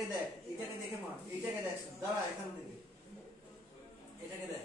এটাকে দেখ, এটাকে দেখে মার, এটাকে দেখ, দাঁড়া এখান থেকে, এটাকে দেখ।